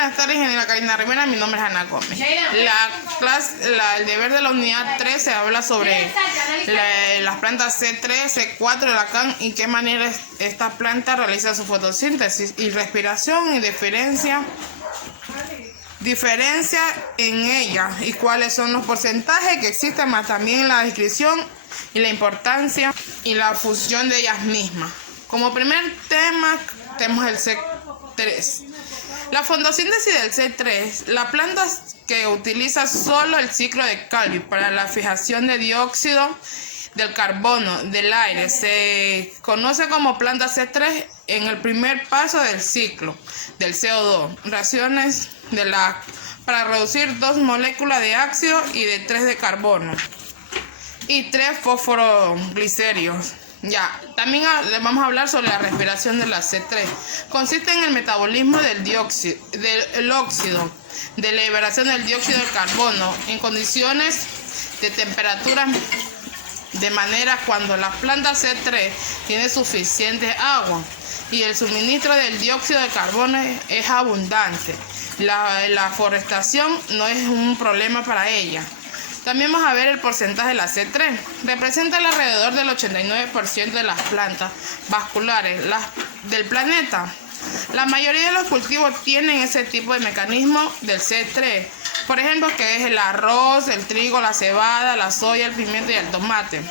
buenas tardes, ingeniera Karina Rivera. Mi nombre es Ana Gómez. El deber de la unidad 3 se habla sobre las plantas C3, C4 de la CAN y qué manera esta planta realiza su fotosíntesis y respiración y diferencia en ella y cuáles son los porcentajes que existen, más también la descripción y la importancia y la función de ellas mismas. Como primer tema tenemos el C3. La fotosíntesis del C3, la planta que utiliza solo el ciclo de Calvin para la fijación de dióxido del carbono del aire, se conoce como planta C3 en el primer paso del ciclo del CO2, reacciones para reducir 2 moléculas de ácido y de 3 de carbono y 3 fosforoglicéridos. También vamos a hablar sobre la respiración de la C3. Consiste en el metabolismo del óxido, de la liberación del dióxido de carbono en condiciones de temperatura, de manera cuando la planta C3 tiene suficiente agua y el suministro del dióxido de carbono es abundante. La forestación no es un problema para ella. También vamos a ver el porcentaje de la C3. Representa alrededor del 89% de las plantas vasculares del planeta. La mayoría de los cultivos tienen ese tipo de mecanismo del C3. Por ejemplo, que es el arroz, el trigo, la cebada, la soya, el pimiento y el tomate.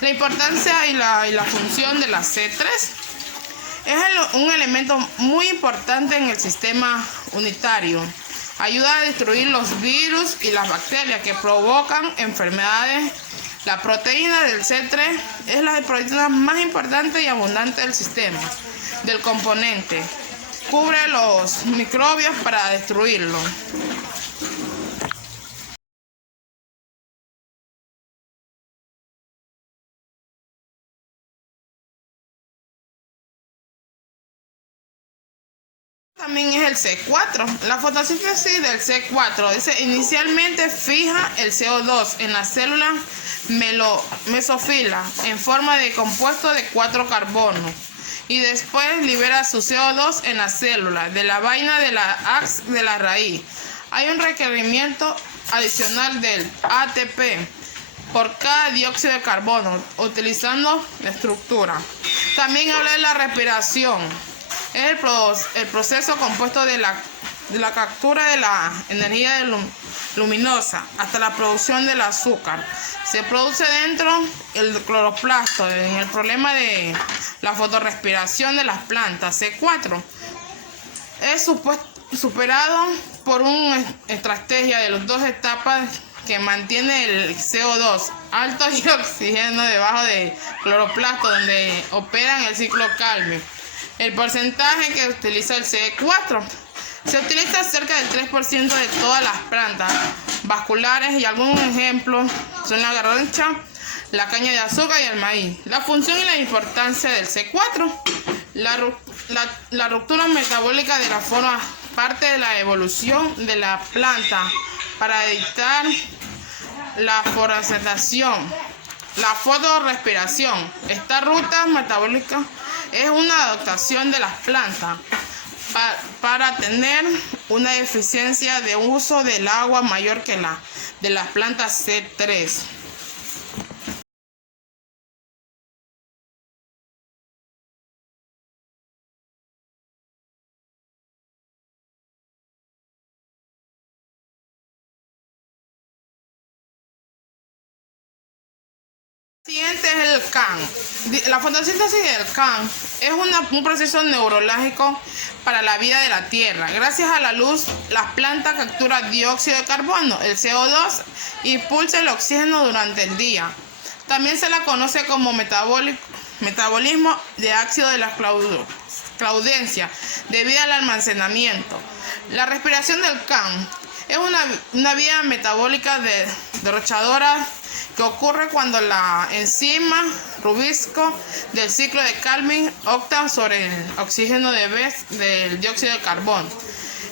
La importancia y la función de la C3 es un elemento muy importante en el sistema unitario. Ayuda a destruir los virus y las bacterias que provocan enfermedades. La proteína del C3 es la proteína más importante y abundante del sistema, del componente. Cubre los microbios para destruirlo. También es el C4. La fotosíntesis del C4 inicialmente fija el CO2 en la célula mesófila en forma de compuesto de 4 carbonos y después libera su CO2 en la célula de la vaina de la raíz. Hay un requerimiento adicional del ATP por cada dióxido de carbono utilizando la estructura. También habla de la respiración. Es el proceso compuesto de la captura de la energía luminosa hasta la producción del azúcar. Se produce dentro el cloroplasto. En el problema de la fotorrespiración de las plantas C4 es superado por una estrategia de las 2 etapas que mantiene el CO2 alto y oxígeno debajo de cloroplasto, donde operan el ciclo Calvin. El porcentaje que utiliza el C4 se utiliza cerca del 3% de todas las plantas vasculares y algunos ejemplos son la garnacha, la caña de azúcar y el maíz. La función y la importancia del C4. La ruptura metabólica de la forma parte de la evolución de la planta para evitar la fotosíntesis. La fotorrespiración. Esta ruta metabólica es una adaptación de las plantas para tener una eficiencia de uso del agua mayor que la de las plantas C3. El siguiente es el CAN. La fotosíntesis del CAN es un proceso neurológico para la vida de la Tierra. Gracias a la luz, las plantas capturan dióxido de carbono, el CO2, y impulsa el oxígeno durante el día. También se la conoce como metabolismo de ácido de la claudencia, debido al almacenamiento. La respiración del CAN es una vía metabólica derrochadora que ocurre cuando la enzima rubisco del ciclo de Calvin opta sobre el oxígeno del dióxido de carbono.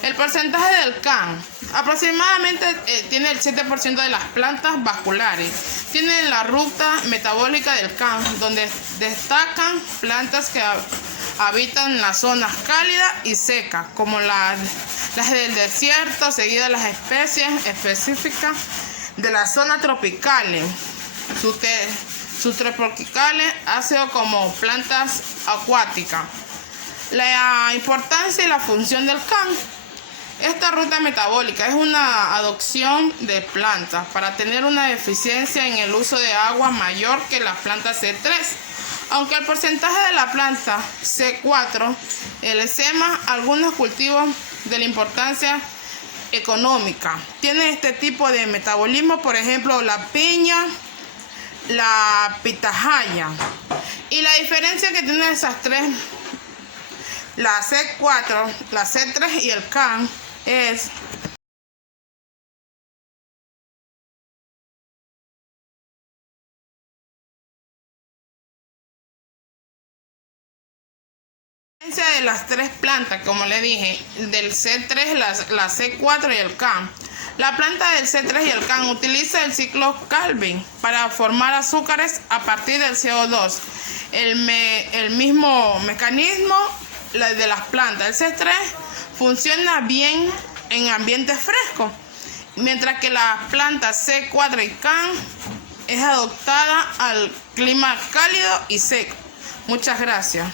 El porcentaje del CAN aproximadamente tiene el 7% de las plantas vasculares. Tienen la ruta metabólica del CAN, donde destacan plantas que habitan las zonas cálidas y secas, como las del desierto, seguidas de las especies específicas de las zonas tropicales, subtropicales, ácidos como plantas acuáticas. La importancia y la función del CAN. Esta ruta metabólica es una adopción de plantas para tener una eficiencia en el uso de agua mayor que las plantas C3. Aunque el porcentaje de la planta C4 LC más algunos cultivos de la importancia económica tienen este tipo de metabolismo, por ejemplo la piña, la pitahaya. Y la diferencia que tienen esas tres, la C4, la C3 y el CAN, es de las tres plantas, como le dije, del C3, la C4 y el CAN. La planta del C3 y el CAN utiliza el ciclo Calvin para formar azúcares a partir del CO2. El mismo mecanismo de las plantas. El C3 funciona bien en ambientes frescos, mientras que la planta C4 y CAN es adaptada al clima cálido y seco. Muchas gracias.